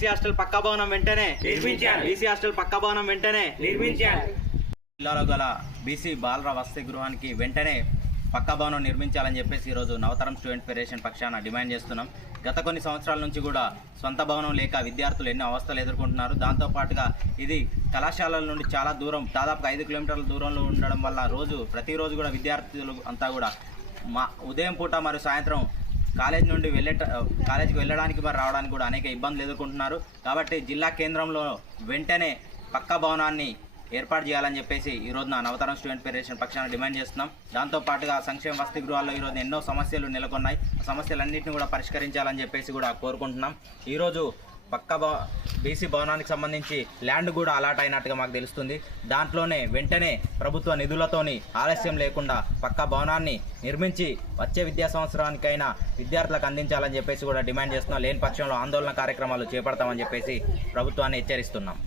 BC hostel పక్కా భవనం వెంటనే నిర్మించాలి. బీసీ హాస్టల్ పక్కా భవనం వెంటనే నిర్మించాలి. జిల్లాలో గల బీసీ బాలర వసతి గృహానికి వెంటనే పక్కా భవనం నిర్మించాలని చెప్పేసి ఈరోజు నవతరం స్టూడెంట్ ఫెడరేషన్ పక్షాన డిమాండ్ చేస్తున్నాం. గత కొన్ని సంవత్సరాల నుంచి కూడా సొంత భవనం లేక విద్యార్థులు ఎన్నో అవస్థలు ఎదుర్కొంటున్నారు. దాంతోపాటుగా ఇది కళాశాలల నుండి చాలా దూరం దాదాపు ఐదు కిలోమీటర్ల దూరంలో ఉండడం వల్ల రోజు ప్రతిరోజు కూడా విద్యార్థులు అంతా కూడా మా ఉదయం పూట మరియు సాయంత్రం కాలేజ్ నుండి వెళ్ళే కాలేజీకి వెళ్ళడానికి మరి రావడానికి కూడా అనేక ఇబ్బందులు ఎదుర్కొంటున్నారు. కాబట్టి జిల్లా కేంద్రంలో వెంటనే పక్క భవనాన్ని ఏర్పాటు చేయాలని చెప్పేసి ఈ రోజున నవతరం స్టూడెంట్ ఫెడరేషన్ పక్షాన డిమాండ్ చేస్తున్నాం. దాంతో పాటుగా సంక్షేమ వసతి గృహాల్లో ఈరోజు ఎన్నో సమస్యలు నెలకొన్నాయి. ఆ సమస్యలన్నింటినీ కూడా పరిష్కరించాలని చెప్పేసి కూడా కోరుకుంటున్నాం. ఈరోజు పక్క భవ బీసీ భవనానికి సంబంధించి ల్యాండ్ కూడా అలాట్ అయినట్టుగా మాకు తెలుస్తుంది. దాంట్లోనే వెంటనే ప్రభుత్వ నిధులతోని ఆలస్యం లేకుండా పక్క భవనాన్ని నిర్మించి వచ్చే విద్యా సంవత్సరానికైనా విద్యార్థులకు అందించాలని చెప్పేసి కూడా డిమాండ్ చేస్తున్నాం. లేని పక్షంలో ఆందోళన కార్యక్రమాలు చేపడతామని చెప్పేసి ప్రభుత్వాన్ని హెచ్చరిస్తున్నాం.